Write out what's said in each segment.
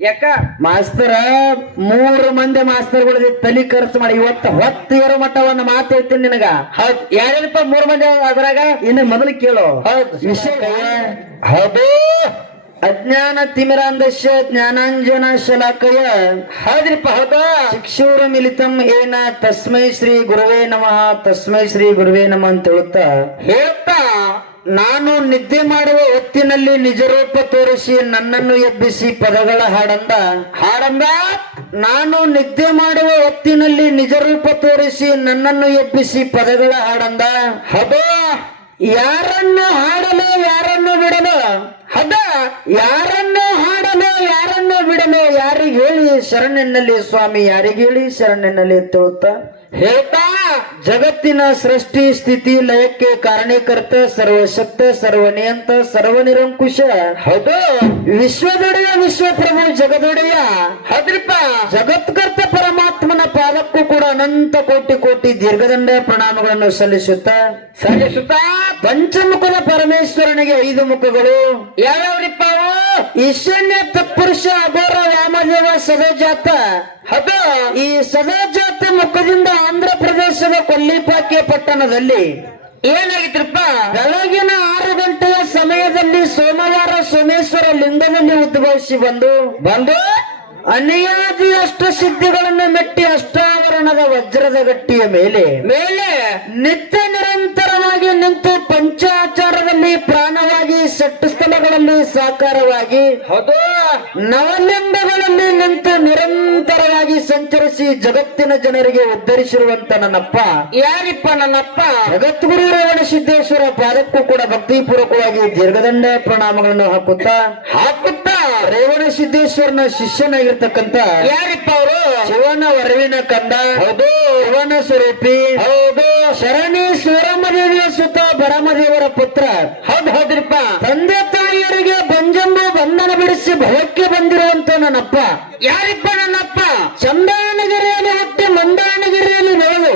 ಯಾಕ? ಮಾಸ್ತರ ಮೂರು ಮಂದಿ ಮಾಸ್ತರ್ಗಳಿಗೆ ತಲಿ ಖರ್ಚು ಮಾಡಿ ಇವತ್ತು ಹೊತ್ತು ಮಟ್ಟ ಒಂದು ಮಾತು ಹೇಳ್ತೀನಿ ನಿನಗ. ಹೌದ್. ಯಾರೇನಪ್ಪ ಮೂರ್ ಮಂದಿ ಅದ್ರಾಗ? ಇನ್ನು ಮೊದಲು ಕೇಳು. ಹೌದು. ವಿಷಯ ಹೌದು ಅಜ್ಞಾನ ತಿಮಿರಾಂದಶ ಜ್ಞಾನಾಂಜನ ಶಲಾಕಯ. ಹೌದ್ರಿಪ್ಪ ಹೌದಾ? ಶಿಕ್ಷೂರ ಮಿಲಿತಂ ಏನ ತಸ್ಮೈ ಶ್ರೀ ಗುರುವೇ ನಮಃ ತಸ್ಮೈ ಶ್ರೀ ಗುರುವೇ ನಮಃ ಅಂತ ಹೇಳುತ್ತಾ. ಹೇಳ್ತಾ ನಾನು ನಿದ್ದೆ ಮಾಡುವ ಹೊತ್ತಿನಲ್ಲಿ ನಿಜರೂಪ ತೋರಿಸಿ ನನ್ನನ್ನು ಎಬ್ಬಿಸಿ ಪದಗಳ ಹಾಡಂದ. ಹಾಡಂದ? ನಾನು ನಿದ್ದೆ ಮಾಡುವ ಹೊತ್ತಿನಲ್ಲಿ ನಿಜರೂಪ ತೋರಿಸಿ ನನ್ನನ್ನು ಎಬ್ಬಿಸಿ ಪದಗಳ ಹಾಡಂದ. ಹಬ, ಯಾರನ್ನು ಹಾಡಲು ಯಾರನ್ನು ಬಿಡಲು? ಹಬ, ಯಾರನ್ನು ಹಾಡಲು ಯಾರನ್ನು ಬಿಡಲು? ಯಾರಿಗೆ ಹೇಳಿ ಶರಣೆನ್ನಲ್ಲಿ ಸ್ವಾಮಿ, ಯಾರಿಗೆ ಹೇಳಿ ಶರಣೆನ್ನಲ್ಲಿ ಅಂತ ಹೇಳುತ್ತಾ ಹೇಳ್ತಾ ಜಗತ್ತಿನ ಸೃಷ್ಟಿ ಸ್ಥಿತಿ ಲಯಕ್ಕೆ ಕಾರಣೀಕರ್ತ ಸರ್ವಶಕ್ತ ಸರ್ವನಿಯಂತ ಸರ್ವನಿರಂಕುಶ. ಹೌದು. ವಿಶ್ವದೊಡೆಯ ವಿಶ್ವಪ್ರಭು ಜಗದೊಡೆಯ. ಹೌದ್ರಿಪ್ಪ. ಜಗತ್ಕರ್ತ ಪರಮಾತ್ಮನ ಪಾದಕ್ಕೂ ಕೂಡ ಅನಂತ ಕೋಟಿ ಕೋಟಿ ದೀರ್ಘದಂಡ ಪ್ರಣಾಮಗಳನ್ನು ಸಲ್ಲಿಸುತ್ತ ಸಲ್ಲಿಸುತ್ತಾ. ಪಂಚಮುಖದ ಪರಮೇಶ್ವರನಿಗೆ ಐದು ಮುಖಗಳು. ಯಾವ್ಯಾವ್ರಿಪ್ಪ ಈಶಾನ್ಯ ತತ್ಪುರುಷ ಅಘೋರ ವಾಮದೇವ ಸದಜಾತ. ಹೌದು. ಈ ಸದಾಜಾತ ಮುಖದಿಂದ ಆಂಧ್ರ ಪ್ರದೇಶದ ಕೊಲ್ಲಿಪಾಕ್ಯ ಪಟ್ಟಣದಲ್ಲಿ ಏನಾಗಿತ್ರಪ್ಪ ಬೆಳಗಿನ ಆರು ಗಂಟೆಯ ಸಮಯದಲ್ಲಿ ಸೋಮವಾರ ಸೋಮೇಶ್ವರ ಲಿಂಗದಲ್ಲಿ ಉದ್ಭವಿಸಿ ಬಂದು ಬಂದು? ಅನಿಯಾದಿ ಅಷ್ಟ ಸಿದ್ಧಿಗಳನ್ನು ಮೆಟ್ಟಿ ಅಷ್ಟಾವರಣದ ವಜ್ರದ ಗಟ್ಟಿಯ ಮೇಲೆ ಮೇಲೆ? ನಿತ್ಯ ನಿರಂತರವಾಗಿ ನಿಂತು ಪಂಚಾಚಾರದಲ್ಲಿ ಪ್ರಾಣವಾಗಿ ಸಟ್ಟು ಸ್ಥಳಗಳಲ್ಲಿ ಸಾಕಾರವಾಗಿ ಹೌದು. ನವಲಿಂಗಗಳಲ್ಲಿ ನಿಂತು ನಿರಂತರವಾಗಿ ಸಂಚರಿಸಿ ಜಗತ್ತಿನ ಜನರಿಗೆ ಉದ್ಧರಿಸಿರುವಂತ ನನ್ನಪ್ಪ. ಯಾರಿಪ್ಪ ನನ್ನಪ್ಪ? ಜಗದ್ಗುರು ರೇವಣ ಸಿದ್ದೇಶ್ವರ ಪಾದಕ್ಕೂ ಕೂಡ ಭಕ್ತಿಪೂರ್ವಕವಾಗಿ ದೀರ್ಘದಂಡ ಪ್ರಣಾಮಗಳನ್ನು ಹಾಕುತ್ತಾ ಹಾಕುತ್ತಾ ಸಿದ್ದೇಶ್ವರನ ಶಿಷ್ಯನಾಗಿರ್ತಕ್ಕಂತ ಯಾರಿಪ್ಪ ಅವರು? ಶಿವನ ವರವಿನ ಕಂದ. ಹೌದು. ಶಿವನ ಸ್ವರೂಪಿ. ಹೌದು. ಶರಣಿ ಶಿವರಾಮದೇವಿಯ ಸುತ್ತ ಬರಮದೇವರ ಪುತ್ರ. ಹೌದು ಹೌದ್ರಿಪ್ಪ. ತಂದೆ ತಾಯಿಯರಿಗೆ ಬಂಜಂಬು ಬಂಧನ ಬಿಡಿಸಿ ಭಯಕ್ಕೆ ಬಂದಿರುವಂತ ನನ್ನಪ್ಪ. ಯಾರಿಪ್ಪ ನನ್ನಪ್ಪ? ಚಂದಾನಗಿರಿಯಲ್ಲಿ ಹುಟ್ಟಿ ಮಂದಾನಗಿರಿಯಲ್ಲಿ ಬೆಳೆದು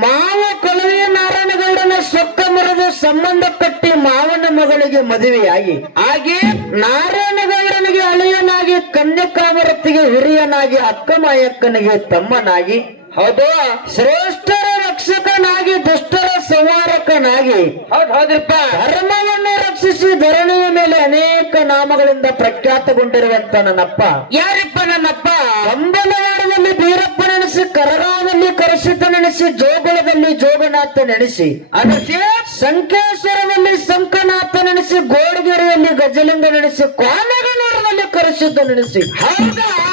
ಮಾವ ಕೊಳವೆ ನಾರಾಯಣಗೌಡನ ಸೊಕ್ಕ ಮುರಿದು ಸಂಬಂಧ ಕಟ್ಟಿ ಮಾವನ ಮಗಳಿಗೆ ಮದುವೆಯಾಗಿ. ಹಾಗೆ? ನಾರಾಯಣಗೌಡನಿಗೆ ಕನ್ಯಕಾಮರತಿಗೆ ಹಿರಿಯನಾಗಿ ಅಕ್ಕಮಾಯಕ್ಕನಿಗೆ ತಮ್ಮನಾಗಿ ಹೌದು. ಶ್ರೇಷ್ಠರ ರಕ್ಷಕನಾಗಿ ದುಷ್ಟರ ಸಂವಾರಕನಾಗಿ ಹೌದ್ ಹೌದ್ರಿಪ್ಪ. ಧರ್ಮವನ್ನು ರಕ್ಷಿಸಿ ಧರಣಿಯ ಮೇಲೆ ಅನೇಕ ನಾಮಗಳಿಂದ ಪ್ರಖ್ಯಾತಗೊಂಡಿರುವಂತ ನನ್ನಪ್ಪ. ಯಾರಿಪ್ಪ ನನ್ನಪ್ಪ? ಅಂಬಲವಾಡದಲ್ಲಿ ಬೀರಪ್ಪ ನೆನೆಸಿ ಕರಗಾದಲ್ಲಿ ಕರಸಿತ ನೆನೆಸಿ ಜೋಗುಳದಲ್ಲಿ ಜೋಗನಾಥ ನೆನೆಸಿ ಅದಕ್ಕೆ ಸಂಕೇಶ್ವರದಲ್ಲಿ ಸಂಕನಾಥ ನೆನೆಸಿ ಗೋಡಗೆರೆಯಲ್ಲಿ ಗಜಲಿಂಗ ನೆನೆಸಿ ಕೋನಗನೂರಿನಲ್ಲಿ ಕರಸಿದ್ದ ನೆನೆಸಿ. ಹೌದಾ?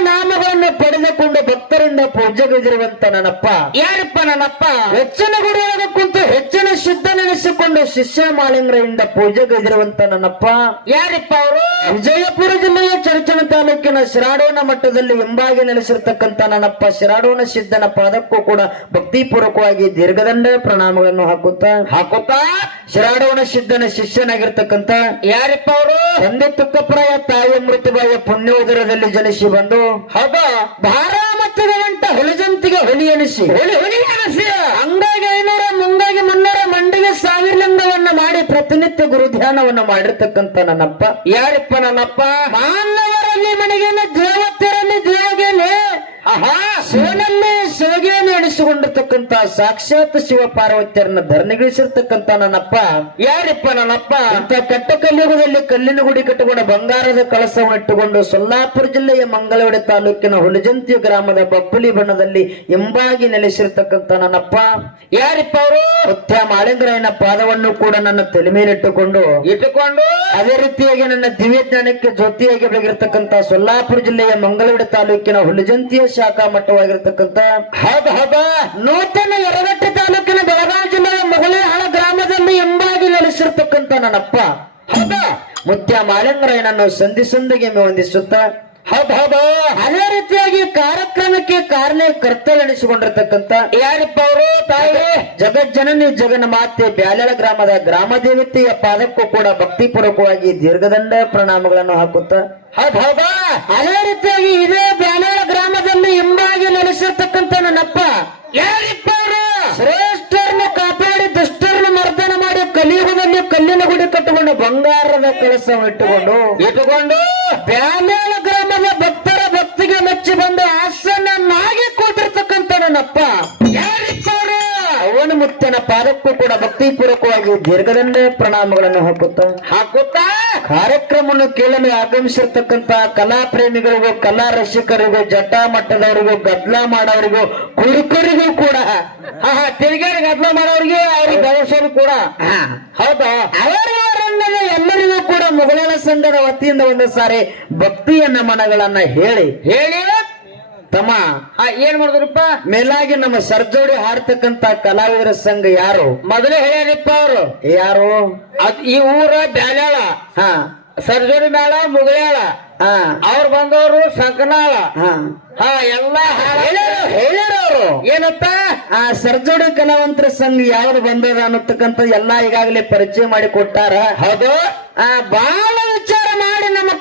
ನಾಮಗಳನ್ನು ಪಡೆದುಕೊಂಡು ಭಕ್ತರಿಂದ ಪೂಜೆಗೈದಿರುವಂತ ನನ್ನಪ್ಪ. ಯಾರಪ್ಪ ನನ್ನಪ್ಪ? ಹೆಚ್ಚಿನ ಗುಡಿಯೊಳಗೆ ಕುಂತು ಹೆಚ್ಚಿನ ಶುದ್ಧ ನೆನೆಸಿಕೊಂಡು ಶಿಷ್ಯ ಮಾಲಿಂಗರಿಂದ ಪೂಜೆಗೈದಿರುವಂತ ನನ್ನಪ್ಪ. ಯಾರಪ್ಪ ಅವರು? ವಿಜಯಪುರ ಜಿಲ್ಲೆಯ ಚರ್ಚನ ತಾಲೂಕಿನ ಶಿರಾಡೋಣ ಮಟ್ಟದಲ್ಲಿ ಎಂಬಾಗಿ ನೆಲೆಸಿರ್ತಕ್ಕಂತ ನನ್ನಪ್ಪ ಶಿರಾಡೋಣ ಸಿದ್ಧನ ಪಾದಕ್ಕೂ ಕೂಡ ಭಕ್ತಿಪೂರ್ವಕವಾಗಿ ದೀರ್ಘದಂಡ ಪ್ರಣಾಮಗಳನ್ನು ಹಾಕುತ್ತಾ. ಹಾಕುತ್ತಾ? ಶಿರಾಡೋಣ ಸಿದ್ಧನ ಶಿಷ್ಯನಾಗಿರ್ತಕ್ಕಂತ ಯಾರಪ್ಪ ಅವರು? ತಂದೆ ತುಕ್ಕಪ್ರಾಯ ತಾಯಿ ಮೃತ್ಯುಬಾಯ ಪುಣ್ಯೋದರದಲ್ಲಿ ಜನಿಸಿ ಬಂದು ಹೌದು ಭಾರಾಮತ್ತದ ಗಂಟ ಹುಲಜಂತಿಗೆ ಹುಲಿ ಎನಿಸಿ. ಹುಲಿ ಹುಲಿ ಎನಿಸಿ. ಅಂಗಾಗಿ ಐನೂರ ಮುಂಗಾಗಿ ಮುನ್ನೂರ ಮಂಡಿಗೆ ಸಾವಿರ ಲಿಂಗವನ್ನ ಮಾಡಿ ಪ್ರತಿನಿತ್ಯ ಗುರು ಧ್ಯಾನವನ್ನ ಮಾಡಿರ್ತಕ್ಕಂತ ನನ್ನಪ್ಪ. ಯಾರಿಪ್ಪ ನನ್ನಪ್ಪ? ಮಾನವರಲ್ಲಿ ಮನೆಗೆ ದೇವತೆಯಲ್ಲಿ ದೇವಗೇನೆ ಆಹಾ. ಶಿವನಲ್ಲಿ ಶಿವಗೇನೆ ನಡೆಸಿಕೊಂಡಿರ್ತಕ್ಕಂತ ಸಾಕ್ಷಾತ್ ಶಿವ ಪಾರ್ವತಿಯರನ್ನ ಧರಣಿಗಿಳಿಸಿರ್ತಕ್ಕಂತ ನನ್ನಪ್ಪ. ಯಾರಿಪ್ಪ ನನ್ನಪ್ಪ? ಅಂತ ಕಟ್ಟ ಕಲಿಯುಗದಲ್ಲಿ ಕಲ್ಲಿನ ಗುಡಿ ಕಟ್ಟಿಕೊಂಡ ಬಂಗಾರದ ಕಳಸವನ್ನು ಇಟ್ಟುಕೊಂಡು ಸೊಲ್ಲಾಪುರ ಜಿಲ್ಲೆಯ ಮಂಗಳವಾಡಿ ತಾಲೂಕಿನ ಹುಲಜಂತಿ ಗ್ರಾಮದ ಬಪ್ಪುಲಿ ಬಣ್ಣದಲ್ಲಿ ಎಂಬಾಗಿ ನೆಲೆಸಿರ್ತಕ್ಕಂತ ನನ್ನಪ್ಪ. ಯಾರಿಪ್ಪ ಅವರು? ಮುತ್ಯ ಮಾಳಿಂಗರಾಯನ ಪಾದವನ್ನು ಕೂಡ ನನ್ನ ತಲೆ ಮೇಲಿಟ್ಟುಕೊಂಡು ಇಟ್ಟುಕೊಂಡು? ಅದೇ ರೀತಿಯಾಗಿ ನನ್ನ ದಿವ್ಯ ಜ್ಞಾನಕ್ಕೆ ಜ್ಯೋತಿಯಾಗಿ ಬೆಳಗಿರ್ತಕ್ಕಂಥ ಸೊಲ್ಲಾಪುರ ಜಿಲ್ಲೆಯ ಮಂಗಳವಾಡಿ ತಾಲೂಕಿನ ಹುಲಜಂತಿಯ ಶಾಖಾ ಮಟ್ಟವಾಗಿರ್ತಕ್ಕಂಥ ಹೌದು ಹೌದು. ನೂತನ ಯರಗಟ್ಟಿ ತಾಲೂಕಿನ ಬೆಳಗಾವಿ ಜಿಲ್ಲೆಯ ಮೊಗಲೇಹಾಳ ಗ್ರಾಮದಲ್ಲಿ ಎಂಬಾಗಿ ನೆಲೆಸಿರ್ತಕ್ಕಂಥ ನನ್ನಪ್ಪ. ಹೌದು. ಮುತ್ಯ ಮಾಳಿಂಗರಾಯನನ್ನು ಸಂಧಿ ಸಂಧಿಗೆ ವಂದಿಸುತ್ತ ಹೌದು ಹೌದು ಅದೇ ರೀತಿಯಾಗಿ ಕಾರ್ಯಕ್ರಮಕ್ಕೆ ಕಾರಣ ಕರ್ತವ್ಯ ಯಾರಪ್ಪ ಯಾರಿಪ್ಪ ಅವರು? ತಾಯಿ? ಜಗಜ್ಜನನಿ ಜಗನ್ ಮಾತೆ ಬ್ಯಾಲೆಳ ಗ್ರಾಮದ ಗ್ರಾಮ ದೇವತೆಯ ಪಾದಕ್ಕೂ ಕೂಡ ಭಕ್ತಿಪೂರ್ವಕವಾಗಿ ದೀರ್ಘದಂಡ ಪ್ರಣಾಮಗಳನ್ನು ಹಾಕುತ್ತ. ಹೌದು ಹೌದಾ ಅದೇ ರೀತಿಯಾಗಿ ಇದೇ ಬ್ಯಾಲೆಳ ಗ್ರಾಮದಲ್ಲಿ ಹಿಂಬಾಗಿ ನೆಲೆಸಿರ್ತಕ್ಕಂಥ ನನ್ನಪ್ಪ. ಯಾರಿಪ್ಪ ಅವರು? ಶ್ರೇಷ್ಠರನ್ನು ಕಾಪಾಡಿ ದುಷ್ಟರನ್ನು ಮರ್ದನ ಮಾಡಿ ಕಲಿಯುಗದಲ್ಲಿ ಕಲ್ಲಿನ ಗುಡಿ ಕಟ್ಟಿಕೊಂಡು ಬಂಗಾರದ ಕಳಸ ಇಟ್ಟುಕೊಂಡು ಇಟ್ಟುಕೊಂಡು ಬ್ಯಾಮೇಳ ಪಾದಕ್ಕೂ ಕೂಡ ಭಕ್ತಿ ಪೂರ್ವಕವಾಗಿ ದೀರ್ಘದಂಡ ಪ್ರಣಾಮಗಳನ್ನು ಹಾಕುತ್ತಾ ಹಾಕುತ್ತಾ? ಕಾರ್ಯಕ್ರಮವನ್ನು ಕೇಳಲು ಆಗಮಿಸಿರ್ತಕ್ಕಂತ ಕಲಾ ಪ್ರೇಮಿಗಳಿಗೂ ಕಲಾ ರಸಿಕರಿಗೂ ಜಟ ಮಟ್ಟದವರಿಗೂ ಗದ್ಲ ಮಾಡೋರಿಗೂ ಕುರುಕರಿಗೂ ಕೂಡ. ತಿರುಗಾಡಿ ಗದ್ಲ ಮಾಡೋರಿಗೆ ಅವ್ರಿಗೆ ಬೆಳೆಸೋರು ಕೂಡ. ಹೌದಾ? ಅವರವರಲ್ಲದೆ ಎಲ್ಲರಿಗೂ ಕೂಡ ಮೊಘಲ ಸಂಘದ ವತಿಯಿಂದ ಒಂದು ಸಾರಿ ಭಕ್ತಿಯ ನಮನಗಳನ್ನ ಹೇಳಿ. ಹೇಳಿ. ತಮ್ಮ ಏನ್ ಮಾಡಿದ್ರಪ್ಪ? ಮೇಲಾಗಿ ನಮ್ಮ ಸರ್ಜೋಡಿ ಹಾರತಕ್ಕಂತ ಕಲಾವಿದರ ಸಂಘ ಯಾರು? ಮೊದಲೇ ಹೇಳ್ಯಾರಪ್ಪ ಅವರು. ಯಾರು? ಅದ್ ಈ ಊರ ಬ್ಯಾಲ್ಯಾಳ ಹಾ. ಸರ್ಜೋಡಿ ಮೇಳ ಮುಗಳಾಳ ಹಾ. ಅವ್ರು ಬಂದವರು ಸಂಕನಾಳ ಹಾ. ಹಾ ಎಲ್ಲಾ ಹೇಳ್ಯಾರ ಅವರು. ಏನತ್ತ ಆ ಸರ್ಜೋಡಿ ಕಲಾವಂತರ ಸಂಘ ಯಾವ್ದು ಬಂದದ ಅನ್ನತಕ್ಕಂತ ಎಲ್ಲಾ ಈಗಾಗಲೇ ಪರಿಚಯ ಮಾಡಿ ಕೊಟ್ಟಾರ. ಹೌದು. ಆ ನಮ್ಮ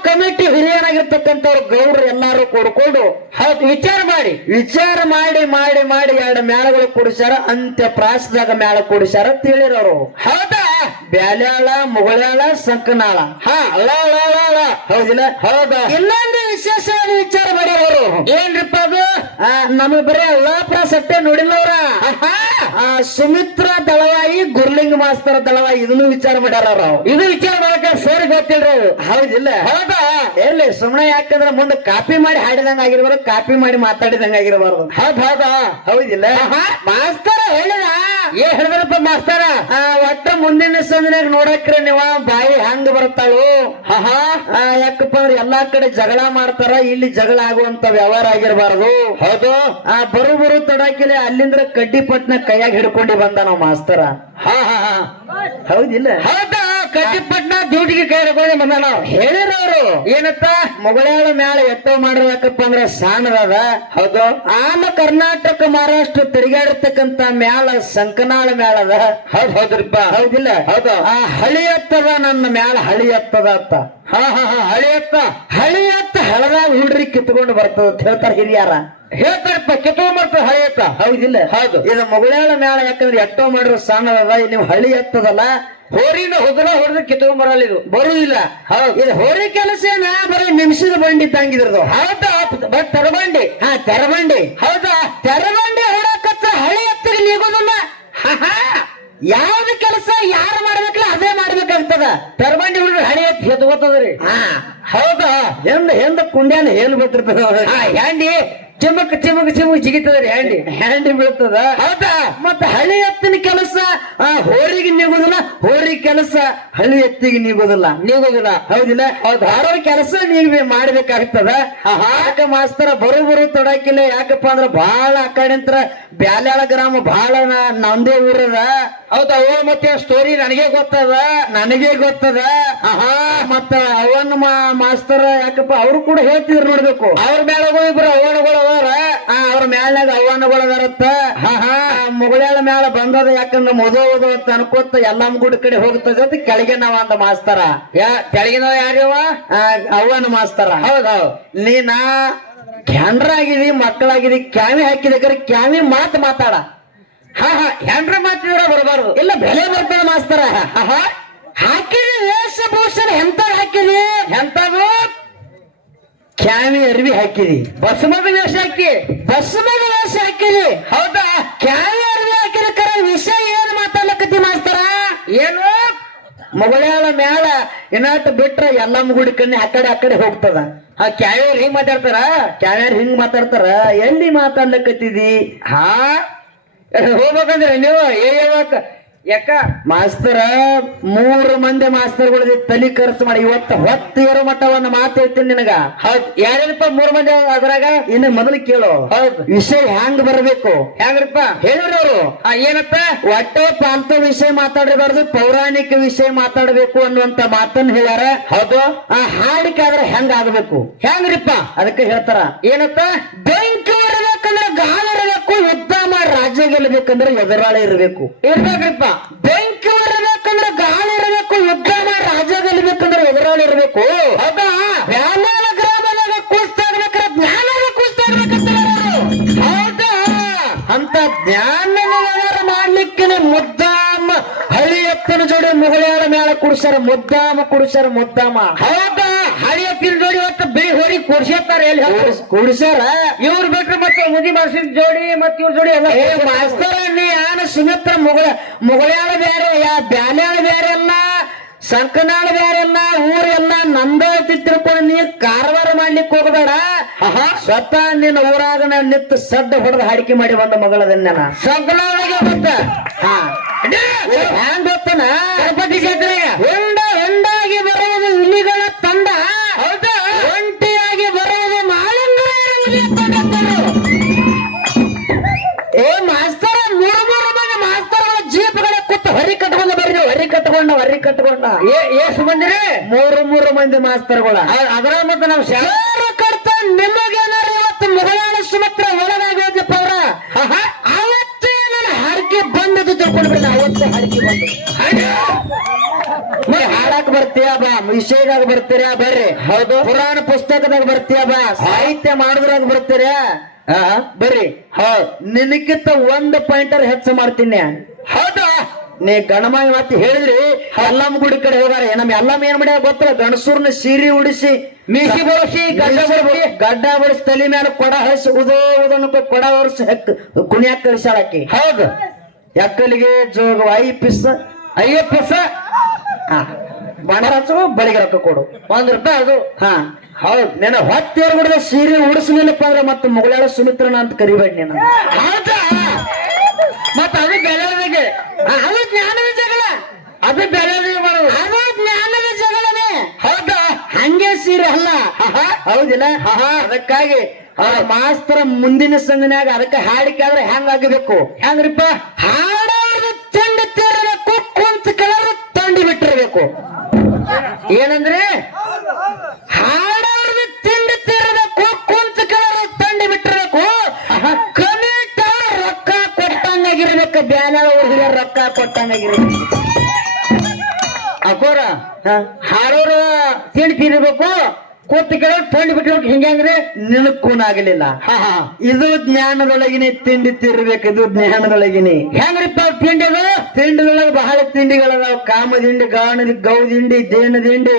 ಕಮಿಟಿ ಹಿರಿಯರಾಗಿರ್ತಕ್ಕಂಥವ್ರು ಗೌಡ್ರು ಎಲ್ಲಾರು ಕೂಡ್ಕೊಂಡು ಹೌದು ವಿಚಾರ ಮಾಡಿ. ವಿಚಾರ ಮಾಡಿ ಮಾಡಿ ಮಾಡಿ ಎರಡು ಮೇಳಗಳು ಕೂಡಿಸ್ಯಾರ ಅಂತ್ಯ ಪ್ರಾಸದಾಗ ಮೇಳ ಕೂಡಿಸ್ಯಾರ ತಿಳಿರೋರು ಹೌದಾ? ಬ್ಯಾಲ್ಯಾಳ ಮುಗಳಾಳ ಸಂಕನಾಳ. ಹಾ ಅಲ್ಲ ಅಲ್ಲ ಅಲ್ಲ ಅಲ್ಲ ಹೌದಿಲ್ಲ? ಹೌದಾ? ಇನ್ನೊಂದು ವಿಶೇಷವಾಗಿ ವಿಚಾರ ಮಾಡಿರೋರು ಏನ್ರಿಪ್ಪ ಅದು? ನಮಗ್ ಬರೀ ಅಲ್ಲಾಪುರ ಪ್ರಾಸಟ್ಟೆ ನೋಡಿಲ್ಲವ್ರ. ಆ ಸುಮಿತ್ರ ದಳವಾಯಿ ಗುರ್ಲಿಂಗ ಮಾಸ್ತರ ದಳವಾಯಿ ಇದನ್ನು ವಿಚಾರ ಮಾಡ್ಯಾರ ಇದು ವಿಚಾರ ಮಾಡಕ ಸರ್ ಗೊತ್ತಿಲ್ರಿ ಹೌದಿಲ್ಲ ಹೌದಾ ಎಲ್ಲಿ ಸುಮ್ಮನೆ ಯಾಕಂದ್ರೆ ಮುಂದೆ ಕಾಪಿ ಮಾಡಿ ಹಾಡಿದಂಗ ಆಗಿರ್ಬಾರ್ದು ಕಾಪಿ ಮಾಡಿ ಮಾತಾಡಿದಂಗ ಆಗಿರ್ಬಾರ್ದು. ಹೌದ್ ಹೌದಾ? ಹೌದಿಲ್ಲ. ಮಾಸ್ತರ ಹೇಳಿದ? ಏನ್ ಹೇಳಿದ್ರಪ್ಪ ಮಾಸ್ತರ. ಆ, ಒಟ್ಟ ಮುಂದಿನ ಸಂದಿನಾಗ ನೋಡಕ್ರಿ ನೀವ ಬಾಯಿ ಹಂಗ ಬರ್ತಾಳು. ಹಾ ಆ, ಯಾಕಪ್ಪ ಅವ್ರ ಎಲ್ಲಾ ಕಡೆ ಜಗಳ ಮಾಡ್ತಾರ ಇಲ್ಲಿ ಜಗಳ ಆಗುವಂತ ವ್ಯವಹಾರ ಆಗಿರಬಾರದು. ಹೌದು. ಆ ಬರು ಬರು ತಡಾಕಿಲೆ ಅಲ್ಲಿಂದ್ರ ಕಡ್ಡಿ ಪಟ್ನ ಕೈಯಾಗ ಹಿಡ್ಕೊಂಡು ಬಂದ ನಾವ್ ಮಾಸ್ತರ. ಹಾ ಹಾ ಹಾ. ಹೌದಿಲ್ಲ? ಹೌದಾ? ಕಟ್ಟಿಪಟ್ನ ಡ್ಯೂಟಿಗೆ ಕೈ ಹಿಡ್ಕೊಂಡು ಬಂದ ನಾವು. ಹೇಳಿರವ್ರು ಏನತ್ತ ಮೊಗಳಾಳ ಮ್ಯಾಲ ಎತ್ತೋ ಮಾಡಿರ್ಬೇಕಪ್ಪ ಅಂದ್ರ ಸಾಣದ ಹೌದು. ಆಮ ಕರ್ನಾಟಕ ಮಹಾರಾಷ್ಟ್ರ ತಿರುಗಾಡಿರ್ತಕ್ಕಂತ ಮ್ಯಾಲ ಸಂಕನಾಳ ಮ್ಯಾಳದ ಹೌದ್ ಹೌದ್ರಿಪ್ಪ. ಹೌದಿಲ್ಲ? ಹೌದು. ಆ ಹಳಿ ಎತ್ತದ ನನ್ನ ಮ್ಯಾಲ ಹಳಿ ಎತ್ತದ ಅಂತ. ಹಾ ಹಾ ಹಾ ಹಳಿ ಎತ್ತ. ಹಳಿ ಎತ್ತ ಹಳದಾಗ ಹುಡ್ರಿ ಕಿತ್ಕೊಂಡು ಬರ್ತದ ಅಂತ ಹೇಳ್ತಾರ ಹಿರಿಯಾರ. ಹೇಳ್ತಾರಪ್ಪ ಕೆತ್ತೋ ಬರ್ತದೆ ಹಳಿ ಎತ್ತ. ಹೌದಿಲ್ಲ? ಹೌದು. ಇದು ಮೊಗಳಾಳ ಮ್ಯಾಲ ಯಾಕಂದ್ರೆ ಎಟ್ಟೋ ಮಾಡಿರೋ ಸಾಣದ ನೀವು ಹಳಿ ಎತ್ತದಲ್ಲ. ಹೋರಿನ ಹೊಗಳ ಹೊಡೆದು ಕಿತ್ಕೊಂಡ್ ಬರಲ್ಲ ಇದು. ಬರುದಿಲ್ಲ. ಇದು ಹೋರಿ ಕೆಲಸ ಏನ ಬರೀ ನಿಮಿಷದ ಬಂಡಿ ತಂಗಿದ್ರದು ಹೌದಾ? ಬಟ್ ತೆರಬಂಡಿ. ಹಾ ತೆರಬಂಡಿ. ಹೌದಾ? ತೆರಬಂಡಿ ಹೊಡಕತ್ರ ಹಳಿ ಹತ್ತಿರ ನೀಗೋದಿಲ್ಲ. ಯಾವ್ದ ಕೆಲಸ ಯಾರು ಮಾಡ್ಬೇಕಲ್ಲ ಅದೇ ಮಾಡ್ಬೇಕಾಗ್ತದ. ತೆರಬಂಡಿ ಹುಡುಗರು ಹಳಿ ಎತ್ತಿ ಗೊತ್ತದ್ರಿ ಹಾ. ಹೌದಾ? ಹೆಂದ ಹೆಂದ ಕುಂಡ್ಯಾನ ಬರ್ತಿರ್ತದ ಹಾ ಹ್ಯಾಂಡಿ ಚಿಮಕ್ ಚಿಮಕ್ ಚಿಮಕ್ ಜಿಗಿತದ್ರಿ ಹ್ಯಾಂಡಿ ಹ್ಯಾಂಡಿ ಬೀಳ್ತದ. ಹೌದಾ? ಮತ್ತ ಹಳಿ ಎತ್ತಿನ ಕೆಲಸ ಆ ಹೋರಿಗೆ ನೀಗೋದಿಲ್ಲ ಹೋರಿ ಕೆಲಸ ಹಳಿ ಎತ್ತಿಗೆ ನೀಗೋದಿಲ್ಲ ನೀಗುದಿಲ್ಲ. ಹೌದಿಲ್ಲ? ಹೌದು. ಹಾರೋ ಕೆಲಸ ನೀವು ಮಾಡ್ಬೇಕಾಗ್ತದ? ಹಾಕ ಮಾಸ್ತರ ಬರು ಬರು ತೊಡಕಿಲ್ಲ ಯಾಕಪ್ಪ ಅಂದ್ರ ಬಹಳ ಆ ಕಡೆ ಅಂತ್ರ ಬ್ಯಾಲ್ಯಾಳ ಗ್ರಾಮ ಬಹಳ ನಂದೇ ನಮ್ದೇ ಊರದ. ಹೌದಾ? ಅವ ಮತ್ತೆ ಸ್ಟೋರಿ ನನಗೆ ಗೊತ್ತದ? ನನಗೆ ಗೊತ್ತದ. ಆಹಾ ಮತ್ತ ಅವನ್ ಮಾಸ್ತರ ಯಾಕಪ್ಪ ಅವ್ರು ಕೂಡ ಹೇಳ್ತಿದ್ರು ನೋಡ್ಬೇಕು. ಅವ್ರ ಮೇಳಗೂ ಇಬ್ರು ಅವಣಗಳು ಅದಾರ ಆ ಅವ್ರ ಮ್ಯಾಲ್ನಾಗ ಹಾ ಮುಗಳಾಳ ಮ್ಯಾಲ ಬಂದದ ಯಾಕಂದ್ರ ಮದುವುದು ಅಂತ ಅನ್ಕೋತ ಎಲ್ಲಾ ಗುಡ್ ಕಡೆ ಹೋಗ್ತದ ಕೆಳಗೆ ನಾವ ಅಂತ ಮಾಸ್ತಾರ. ಯಾ ತೆಳಗಿನ ಯಾರ್ಯವ ಅವ್ವನ ಮಾಸ್ತಾರ. ಹೌದ್ ಹೌದ್. ನೀನ ಮಕ್ಕಳಾಗಿದೆ ಮಕ್ಕಳಾಗಿದಿ ಕ್ಯಾವಿ ಹಾಕಿದ ಕ್ಯಾವಿ ಮಾತು ಮಾತಾಡ. ಹಾ ಹಾ ಹೆಂಡ್ರ ಮಾತಿದ್ರ ಬರಬಾರ್ದು. ಇಲ್ಲ ಬೆಲೆ ಬರ್ತದ ಮಾಸ್ತಾರ. ಹಾಕಿದಿ ವೇಷಭೂಷಣ ಎಂತ ಹಾಕಿದಿ? ಎಂತದು? ಕ್ಯಾವಿ ಅರ್ವಿ ಹಾಕಿದಿ ಬಸಮದ ವೇಷ ಹಾಕಿ. ಬಸ್ಮದ ವೇಷ ಹಾಕಿದಿ ಹೌದಾ? ಕ್ಯಾವಿ ಅರ್ವಿ ಹಾಕಿದ ಕರ ವಿಷಯ ಏನ್ ಮಾತಾಡ್ಲಕತ್ತಿ ಮಾಸ್ತರ? ಏನು? ಮಗಳ ಮ್ಯಾಲ ಏನಾಯ್ತು ಬಿಟ್ರ ಎಲ್ಲ ಮುಗುಡಿ ಕಣ್ಣಿ ಆ ಕಡೆ ಆ ಕಡೆ ಹೋಗ್ತದ. ಆ ಕ್ಯಾವ್ಯಾರ ಹಿಂಗ್ ಮಾತಾಡ್ತಾರ? ಕ್ಯಾವ್ಯಾರ ಹಿಂಗ್ ಮಾತಾಡ್ತಾರ? ಎಲ್ಲಿ ಮಾತಾಡ್ಲಕತ್ತಿದಿ? ಹಾ? ಹೋಗ್ಬೇಕಂದ್ರೆ ನೀವು ಏ ಯಾಕ? ಮಾಸ್ತರ ಮೂರು ಮಂದಿ ಮಾಸ್ತರ್ಗಳ ತಲೆ ಖರ್ಚು ಮಾಡಿ. ಇವತ್ತ ಹೊತ್ತು ಇರೋ ಮಟ್ಟ ಒಂದು ಮಾತು ಹೇಳ್ತೀನಿ ನಿನಗ. ಹೌದ್. ಯಾರೇನಪ್ಪ ಮೂರ್ ಮಂದಿ ಅದ್ರಾಗ? ಇನ್ನ ಮೊದಲು ಕೇಳು. ಹೌದ್. ವಿಷಯ ಹ್ಯಾಂಗ್ ಬರ್ಬೇಕು? ಹೆಂಗ್ರಪ್ಪ? ಹೇಳಿರೋರು ಆ ಏನಪ್ಪ? ಒಟ್ಟೆ ಪಾಲ್ತು ವಿಷಯ ಮಾತಾಡಬಾರ್ದು ಪೌರಾಣಿಕ ವಿಷಯ ಮಾತಾಡಬೇಕು ಅನ್ನುವಂತ ಮಾತನ್ನ ಹೇಳ್ಯಾರ. ಹೌದು. ಆ ಹಾಡಿಕೆ ಆದ್ರೆ ಹೆಂಗ್ ಆಗಬೇಕು? ಹೆಂಗ್ರಿಪ್ಪ? ಅದಕ್ಕೆ ಹೇಳ್ತಾರ. ಏನಪ್ಪ? ಬೆಂಕಿ ಬರ್ಬೇಕಂದ್ರೆ ಗಾಳ ಇರಬೇಕು ಯುದ್ಧ ಮಾಡಿ ರಾಜ್ಯ ಗೆಲ್ಲಬೇಕಂದ್ರೆ ಎದುರಾಳಿ ಇರಬೇಕು. ಇರ್ಬೇಕ್ರಿಪ್ಪ ಬೆಂಕಿ ಬರಬೇಕಂದ್ರೆ ಗಾಳಿ ಇರಬೇಕು ಯುದ್ಧ ಮಾಡಿ ರಾಜ್ಯ ಗೆಲ್ಲಬೇಕಂದ್ರೆ ಎದುರಾಳಿ ಇರಬೇಕು ಅಂತ ಜ್ಞಾನ ಮಾಡ್ಲಿಕ್ಕೆ ಮುದ್ದಾಮ. ಹಳಿ ಎತ್ತಿನ ಜೋಡಿ ಮುಗಳಾಳ ಮೇಲೆ ಕುಡಿಸ್ಯಾರ, ಮುದ್ದಾಮ ಕುಡಿಸ್ಯಾರ ಮುದ್ದಾಮ. ಹೌದಾ? ಹಳಿಯ ಜೋಡಿ ಇವತ್ತು ಬಿಳಿ ಹೊಡಿ ಕೊಡ್ಸಿರ್ತಾರ ಎಲ್ಲಿ ಕೂಡ್ಸ್ಯಾರ ಕುಡ್ಸ್- ಕುಡ್ಸ್ಯಾರ ಇವ್ರು ಬಿಟ್ರೆ ಮತ್ತೆ ಮುದಿ ಮಾಡ್ಸಿದ ಜೋಡಿ ಮತ್ತೆ ಇವ್ರ ಜೋಡಿ ಎಲ್ಲ ಮಾಸ್ತರ ನೀ ಯಾನ ಸುಮಿತ್ರ ಮುಗಳ ಮುಗಳಾಳ ಬೇರೆ ಯಾ ಬ್ಯಾಲ್ಯಾಳ ಬೇರೆ ಅಲ್ಲ ಸಂಕನಾಳ ಬೇರೆ ಅಲ್ಲ ಊರೆಲ್ಲ ನಂದ ತಿಳ್ಕೊಂಡು ನೀ ಕಾರವಾರ ಮಾಡ್ಲಿಕ್ಕೆ ಹೋಗಬೇಡ. ಸ್ವತಃ ನಿನ್ನ ಊರಾಗ ನಾನು ನಿತ್ತ ಸಡ್ಡ ಹೊಡೆದ ಹಾಡಿಕೆ ಮಾಡಿ ಬಂದ ಮಗಳದನ್ನ ಸಂಕಲನಗೆ ಮತ್ತೆ ಹಾ. ಹ್ಯಾಂಗ ಗೊತ್ತನ? ಗಣಪತಿ ಜಾತ್ರೆಗೆ ಕಟ್ಕೊಂಡ. ಎಷ್ಟು ಬಂದಿರಿ ಮೂರು ಮೂರು ಮಂದಿ ಮಾಸ್ತರ್ಗಳ. ಅದ್ರ ಮತ್ತೆ ನಾವು ಶಾಲೆ ಕಟ್ತ ನಿಮಗೇನಾರ ಇವತ್ತು ಮುಗಳಾಳ ಸುಮತ್ರ ಒಳಗಾಗೋದಪ್ಪ ಅವ್ರ? ಅವತ್ತೇ ನನ್ನ ಹರಕೆ ಬಂದದ್ದು ತಿಳ್ಕೊಂಡ್ಬಿಡ ಅವತ್ತೇ ಹರಕೆ ಬಂದು. ಹಾಡಕ್ ಬರ್ತೀಯ ಬಾ ವಿಷಯದಾಗ ಬರ್ತೀರ ಬರ್ರಿ. ಹೌದು. ಪುರಾಣ ಪುಸ್ತಕದಾಗ ಬರ್ತೀಯ ಬಾ ಸಾಹಿತ್ಯ ಮಾಡುದ್ರಾಗ ಬರ್ತೀರ? ಬರ್ರಿ. ಹೌದು. ನಿನಕ್ಕಿಂತ ಒಂದ್ ಪಾಯಿಂಟರ್ ಹೆಚ್ಚು ಮಾಡ್ತೀನಿ. ಹೌದಾ. ನೀ ಗಣಮಾಯಿ ಮತ್ತೆ ಹೇಳಿದ್ರಿ ಎಲ್ಲಮ್ಮ ಗುಡಿ ಕಡೆ ಹೋಗಾರ. ನಮ್ ಎಲ್ಲಮ್ಮ ಏನ್ ಮಾಡ್ಯಾರ ಗೊತ್ತಲ್ಲ ಗಣಸೂರ್ನ ಸೀರೆ ಉಡಿಸಿ ಮೀಸಿ ಬಳಸಿ ಗಡ್ಡ ಬಳಸಿ ಗಡ್ಡ ತಲೆ ಮೇಲೆ ಕೊಡ ಹಸಿ ಉದೋ ಉದನಕ ಕೊಡ ಹೊರಿಸಿ ಹೆಕ್ ಕುಣಿಯಾಕ ಕಳಿಸಾಳಕಿ ಹೌದು. ಎಕ್ಕಲಿಗೆ ಜೋಗ ಐ ಪಿಸ್. ಐ ಪಿಸ್. ಬಣ ಹಚ್ಚು ಬಳಿಗೆ ರೊಕ್ಕ ಕೊಡು. ಒಂದ್ ರೂಪಾಯಿ ಅದು. ಹಾ ಹೌದ್. ನೆನ ಹೊತ್ತೇರ್ ಬಿಡದ ಸೀರೆ ಉಡಿಸ್ಲಿಲ್ಲಪ್ಪ ಅಂದ್ರೆ ಮತ್ತೆ ಮುಗಳಾಳ ಸುಮಿತ್ರನ ಅಂತ ಕರಿಬೇಡಿ ನೀನು. ಹೌದಾ? ಮತ್ತ ಅದು ಬೆಳೆದಿಗೆ ಅದು ಜ್ಞಾನದ ಜಗಳ. ಅದು ಬೆಳೆದಿಗೆ ಬರೋದು ಅದು ಜ್ಞಾನದ ಜಗಳನೇ. ಹೌದಾ? ಹಂಗೆ ಸೀರೆ ಅಲ್ಲ. ಹೌದಿಲ್ಲ? ಅದಕ್ಕಾಗಿ ಆ ಮಾಸ್ತರ ಮುಂದಿನ ಸಂಘನ್ಯಾಗ ಅದಕ್ಕೆ ಹಾಡಿಕೆ ಆದ್ರೆ ಹೆಂಗ್ ಆಗಬೇಕು? ಹೆಂಗ್ರಿಪ್ಪ ಹಾಡೋರ್ದು ತಂಡ ತೇರಬೇಕು ಕುಂತ ಕೆಳರು ತಂಡಿ ಬಿಟ್ಟಿರ್ಬೇಕು. ಏನಂದ್ರೆ? ಕೊಟ್ಟಂಗಾಗಿರ್ಬೇಕು ಅಕೋರ ಹಾಡೋರು ತಿಂಡಿ ತಿನ್ಬೇಕು. ಕೂತ್ ಕೆಳ ಬಿಟ್ಟು ಬಿಟ್ಟಿರ್ಬೇಕು ಹಿಂಗೆ ಅಂದ್ರೆ ನಿನಗ್ ಕೂನಾಗಲಿಲ್ಲ ಹಾ ಹಾ. ಇದು ಜ್ಞಾನದೊಳಗಿನೇ ತಿಂಡಿ ತಿರ್ಬೇಕು ಇದು ಜ್ಞಾನದೊಳಗಿನೇ. ಹೆಂಗ್ರಿಪ್ಪ ತಿಂಡಿ ಅದು? ತಿಂಡಿದೊಳಗ ಬಹಳ ತಿಂಡಿಗಳದಾವ. ಕಾಮದಿಂಡಿ ಗಾಣ ಗೌದಿಂಡಿ ದೇನದಿಂಡಿ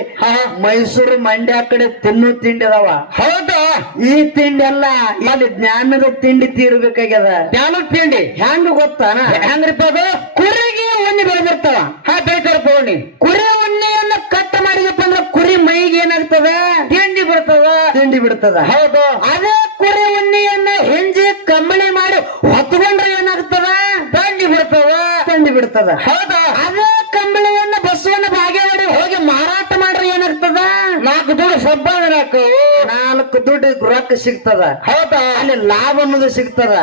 ಮೈಸೂರು ಮಂಡ್ಯ ಕಡೆ ತಿನ್ನು ತಿಂಡಿ ಅದಾವ. ಹೌದಾ? ಈ ತಿಂಡಿ ಅಲ್ಲ ಇಲ್ಲಿ ಜ್ಞಾನದ ತಿಂಡಿ ತೀರ್ಬೇಕಾಗ್ಯದ. ಜ್ಞಾನದ ತಿಂಡಿ? ಹೆಂಗ ಗೊತ್ತಾನ? ಹೆಂಗ್ರಿಪ್ಪ ಅದು? ಕುರಿಗೆ ಉಣ್ಣಿ ಬೆಳೆದಿರ್ತಾವ. ಹಾ ಬೇಕಾರ ಪೌಣಿ ಕುರಿ ಉಣ್ಣೆಯನ್ನ ಕಟ್ ಮಾಡಿದಪ್ಪ ಅಂದ್ರೆ ಕುರಿ ಮೈಗೆ ಏನಾಗ್ತದ? ತಿಂಡಿ ಬಿಡ್ತದ? ತಿಂಡಿ ಬಿಡ್ತದ. ಹೌದು. ಅದೇ ಕುರಿ ಉಣ್ಣಿಯನ್ನ ಹಿಂಜಿ ಕಂಬಳಿ ಮಾಡಿ ಹೊತ್ಕೊಂಡ್ರೆ ಏನಾಗ್ತದ? ತಂಡಿ ಬಿಡ್ತದ. ತಂಡಿ ಬಿಡ್ತದ. ಹೌದು. ಅದೇ ಕಂಬಳಿಯನ್ನ ಬಸವಣ್ಣ ಬಾಗೇವಾಡಿ ಹೋಗಿ ಮಾರಾಟ ಮಾಡ್ರೆ ಏನಾಗ್ತದ? ನಾಲ್ಕು ದುಡ್ಡು ಸಂಪಾದನೆ ಹಾಕವು ನಾಲ್ಕು ದುಡ್ಡು ರೊಕ್ಕ ಸಿಗ್ತದ. ಹೌದಾ. ಅಲ್ಲಿ ಲಾಭ ಅನ್ನೋದು ಸಿಗ್ತದ.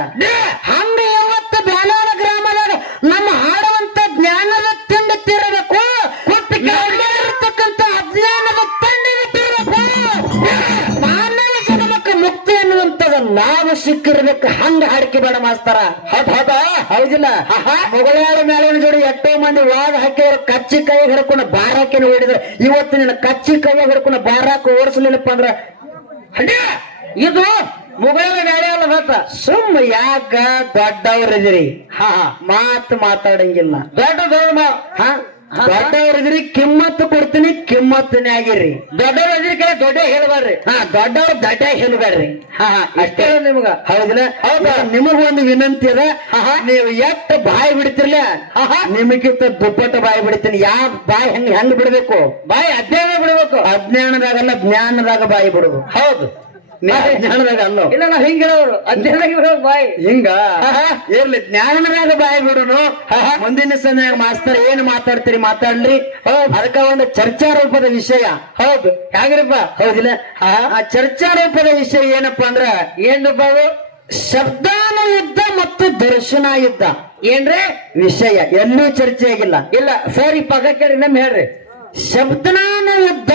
ಸಿಕ್ಕಿರ್ಬೇಕು ಹಂಗ ಹಾಡಿಕೆ ಬೇಡ ಮಾಸ್ತಾರ. ಹೌದ್ ಹೌದಾ? ಹೌದಿಲ್ಲ. ಮೊಗಳಾಳ ಮೇಲಿನ ಜೋಡಿ ಎಷ್ಟೋ ಮಂದಿ ವಾದ ಹಾಕಿದ್ರು ಕಚ್ಚಿ ಕೈ ಹಿಡ್ಕೊಂಡು ಬಾರಾಕಿನ ಓಡಿದ್ರು. ಇವತ್ತು ನಿನ್ನ ಕಚ್ಚಿ ಕೈ ಹಿಡ್ಕೊಂಡು ಬಾರಾಕ ಓಡಿಸ್ಲಿಲ್ಲಪ್ಪ ಅಂದ್ರ ಇದು ಮುಗಳ ಗಾಡಿ ಅಲ್ಲ ಮತ್ತ ಸುಮ್ಮ ಯಾಕ ದೊಡ್ಡವ್ರಿದಿರಿ ಹಾ ಮಾತು ಮಾತಾಡಂಗಿಲ್ಲ. ದೊಡ್ಡ ದೊಡ್ಡ ಹಾ. ದೊಡ್ಡವ್ರಿದಿರಿ ಕಿಮ್ಮತ್ತು ಕೊಡ್ತೀನಿ ಕಿಮ್ಮತ್ತನೇ ಆಗಿರ್ರಿ. ದೊಡ್ಡವ್ರ ಇದ್ರಿ ಕಡೆ ದೊಡ್ಡ ಹೇಳ್ಬಾರ್ರಿ. ಹಾ ದೊಡ್ಡವ್ರ ದಡ್ಡ ಹೇಳ್ಬೇಡ್ರಿ ಹಾ ಹಾ ಅಷ್ಟೇ. ನಿಮ್ಗ. ಹೌದಿಲ್ಲ ಹೌದಾ. ನಿಮಗ ಒಂದು ವಿನಂತಿ ಅದ. ನೀವು ಎಷ್ಟು ಬಾಯಿ ಬಿಡ್ತಿರ್ಲ ನಿಮಗಿಂತ ದುಪ್ಪಟ್ಟ ಬಾಯಿ ಬಿಡ್ತೀನಿ. ಯಾವ ಬಾಯಿ ಹೆಂಗ್ ಹೆಂಗ್ ಬಿಡ್ಬೇಕು? ಬಾಯಿ ಅಜ್ಞಾನ ಬಿಡ್ಬೇಕು. ಅಜ್ಞಾನದಾಗಲ್ಲ ಜ್ಞಾನದಾಗ ಬಾಯಿ ಬಿಡುದು. ಹೌದು. ನೀ ಅಜ್ಞಾನದಾಗ ಅಲ್ಲೋ. ಇಲ್ಲ ನಾ ಹಿಂಗ್ ಹೇಳೋರು. ಬಿಡ್ಬೇಕು ಬಾಯಿ. ಹಿಂಗ? ಇರ್ಲಿ ಜ್ಞಾನದಾಗ ಬಾಯಿ ಬಿಡುನು. ಮುಂದಿನ ಸಮಯ ಮಾಸ್ತರ್ ಏನ್ ಮಾತಾಡ್ತೀರಿ ಮಾತಾಡ್ಲಿ. ಅದಕ್ಕ ಒಂದು ಚರ್ಚಾ ರೂಪದ ವಿಷಯ. ಹೌದು. ಹೆಂಗ್ರಿಪ್ಪ? ಹೌದಿಲ್ಲ? ಆ ಚರ್ಚಾ ರೂಪದ ವಿಷಯ ಏನಪ್ಪಾ ಅಂದ್ರ ಏನಪ್ಪ ಅದು? ಶಬ್ದಾನ ಯುದ್ಧ ಮತ್ತು ದರ್ಶನ ಯುದ್ಧ ಏನ್ರಿ? ವಿಷಯ. ಎಲ್ಲೂ ಚರ್ಚೆ ಆಗಿಲ್ಲ. ಇಲ್ಲ ಸರಿ ಪಗ ಕೇಳಿ ನಮ್ ಹೇಳ್ರಿ. ಶಬ್ದನಾನು ಯುದ್ಧ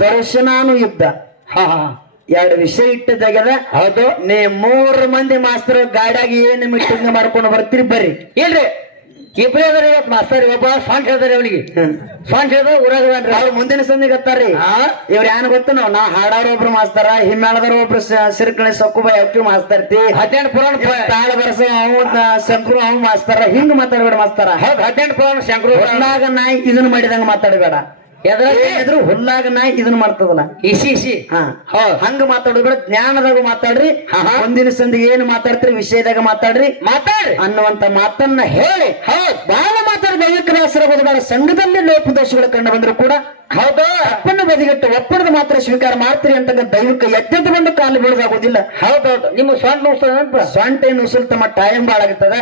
ದರ್ಶನಾನು ಯುದ್ಧ ಹಾ ಹಾ. ಎರಡು ವಿಷಯ ಇಟ್ಟದಾಗ್ಯದ ಹೌದು. ನೀ ಮೂರು ಮಂದಿ ಮಾಸ್ತರ್ ಗಾಡಿಯಾಗಿ ಏನ್ ಮೀಟಿಂಗ್ ಮಾಡ್ಕೊಂಡು ಬರ್ತೀರಿ ಬರ್ರಿ. ಇಲ್ರಿ. ಇಬ್ರೇ ಅದಾರ ಇವತ್ತು ಮಾಸ್ತರ್ ಒಬ್ಬ ಸ್ವಾಂಟ್ ಹೇಳ್ತಾರೆ ಅವಳಿಗೆ ಸ್ವಾಂಟ್ ಹೇಳ್ದ ಊರಾಗ ಬೇಡ್ರಿ ಅವ್ರ ಮುಂದಿನ ಸಂದಿ ಗೊತ್ತಾರ್ರಿ ಆ? ಇವ್ರ ಏನ್ ಗೊತ್ತ ನಾವು? ನಾ ಹಾಡಾರ ಒಬ್ರು ಮಾಸ್ತಾರ ಹಿಮ್ಮೇಳದವ್ರ ಒಬ್ರು ಸಿರ್ಕಣಿ ಸೊಕ್ಕುಬ ಅಕ್ಕಿ ಮಾಸ್ತಾರ್ತಿ? ಹದಿನೆಂಟು ಪುರಾಣ ತಾಳ ಬರ್ಸ ಅವ್ ಶಂಕರು ಅವ್ ಮಾಸ್ತಾರ. ಹಿಂಗ್ ಮಾತಾಡ್ಬೇಡ ಮಾಸ್ತಾರ. ಹೌದ್ ಹದಿನೆಂಟು ಪುರಾಣ ಶಂಕರು ನಾಯಿ ಇದನ್ನ ಮಾಡಿದಂಗ ಮಾತಾಡಬೇಡ. ಏನಿದ್ರು ಹುಲ್ಲಾಗ ನಾಯಿ ಇದನ್ನ ಮಾಡ್ತದಲ್ಲ. ಇಸಿ ಇಸಿ ಹಂಗ ಮಾತಾಡೋದ್ರ ಜ್ಞಾನದಾಗ ಮಾತಾಡ್ರಿ ಒಂದಿನ ಸಂದಿಗೆ ಏನ್ ಮಾತಾಡ್ತೀರಿ ವಿಷಯದಾಗ ಮಾತಾಡ್ರಿ. ಮಾತಾಡ್ರಿ. ಅನ್ನುವಂತ ಮಾತನ್ನ ಹೇಳಿ. ಹೌದು. ಬಹಳ ಮಾತಾಡಿ ದೈವಿಕ ದಾಸರ ಸಂಘದಲ್ಲಿ ಲೋಪದೋಷಗಳು ಕಂಡು ಬಂದ್ರು ಕೂಡ ಹೌದು? ತಪ್ಪನ್ನು ಬದಿಗಿಟ್ಟು ಒಪ್ಪಣದ ಮಾತ್ರ ಸ್ವೀಕಾರ ಮಾಡ್ತೀರಿ ಅಂತಕ್ಕ ದೈವಕ್ಕೆ ಎದ್ದೆದ್ದು ಬಂದು ಕಾಲು ಬೀಳೋದಾಗೋದಿಲ್ಲ ಹೌದೌದು. ನಿಮ್ಮ ಸ್ವಂಟ ನೋಡ್ತಾರ ಏನು ಉಸಿರು ತಮ್ಮ ಟೈಮ್ ಬಾಳಾಗುತ್ತದೆ.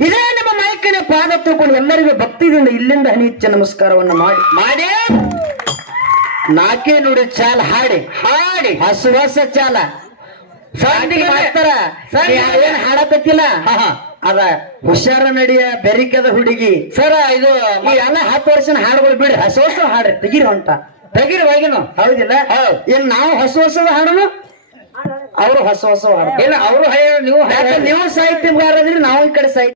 ಇದೇ ನಮ್ಮ ಮೈಕಿನ ಪಾದ ತೂಕೊಂಡು ಎಲ್ಲರಿಗೂ ಭಕ್ತಿದಿಂದ ಇಲ್ಲಿಂದ ಹನಿಚ್ಚ ನಮಸ್ಕಾರವನ್ನು ಮಾಡಿ. ಮಾಡಿ. ನಾಕೆ ನೋಡಿ ಚಾಲ ಹಾಡಿ. ಹಾಡಿ. ಹಸುವಸ ಚಾಲ. ಸಂಡಿಗೆ ಮಾಡ್ತಾರ. ಏನ್ ಹಾಡಕತ್ತಿಲ್ಲ. ಅದ ಹುಷಾರ ನಡಿಯ ಬೆರಿಕದ ಹುಡುಗಿ. ಸರ ಇದು ಈ ಎಲ್ಲ ಹತ್ತು ವರ್ಷನ ಹಾಡುಗಳು ಬಿಡಿ ಹೊಸ ಹೊಸ ಹಾಡ್ರಿ ತೆಗಿರಿ ಹೊಂಟ. ತೆಗಿರಿ ಒಳಗಿನ ಹೌದಿಲ್ಲ? ಹೌದ್. ಏನ್ ನಾವು ಹೊಸ ಹೊಸದ ಹಾಡನು ಅವರು ಹೊಸ ಹೊಸ ಹಾಡು ಇಲ್ಲ ಅವರು ಹಳೆ ನೀವು ನೀವು ಸಾಹಿತ್ಯಗಾರದ್ರಿ ನಾವು ಈ ಕಡೆ ಸಾಹಿತ್ಯ